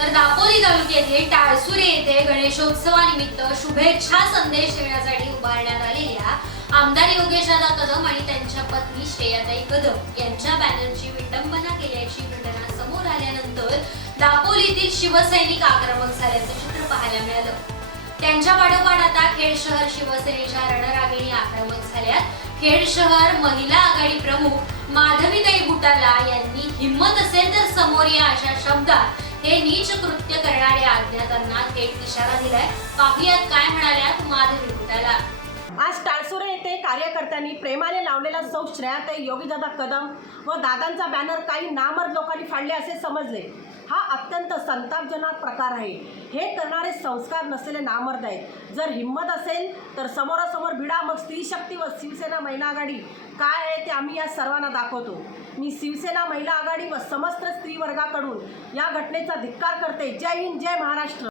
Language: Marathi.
तर दापोली तालुक्यातील टाळसुरे येथे गणेशोत्सवानिमित्त शुभेच्छा संदेश देण्यासाठी उभारण्यात आलेल्या आमदार योगेशदादा कदम आणि त्यांच्या पत्नी श्रेयाताई कदम यांच्या बॅनरची विटंबना केल्याची घटना समोर आल्यानंतर दापोलीतील शिवसैनिक आक्रमक झाल्याचं चित्र पाहायला मिळालं. त्यांच्या पाठोपाठ आता खेड शहर शिवसेनेच्या रणरागिणी आक्रमक झाल्यात. खेड शहर महिला आघाडी प्रमुख माधवीताई बुटाला यांनी हिंमत असेल तर समोर या अशा शब्दात हे नीच कृत्य करणाऱ्या अज्ञातांना थेट इशारा दिलाय. पाहुयात काय म्हणाल्यात माधवी बुटाला आज टाळसुरे येथे कार्यकर्त्यांनी प्रेमाने लावलेला सौ श्रेयाताई योगीदादा कदम व दादांचा बॅनर काही नामर लोकांनी फाडले असे समजले. हा अत्यंत संतापजनक प्रकार आहे. हे करणारे संस्कार नसलेले नामर्द आहेत. जर हिंमत असेल तर समोरासमोर भिडा मग स्त्री शक्ती व शिवसेना महिला आघाडी. काय आहे ते आम्ही या सर्वांना दाखवतो. मी शिवसेना महिला आघाडी व समस्त स्त्री वर्गाकडून या घटनेचा धिक्कार करते. जय हिंद जय महाराष्ट्र.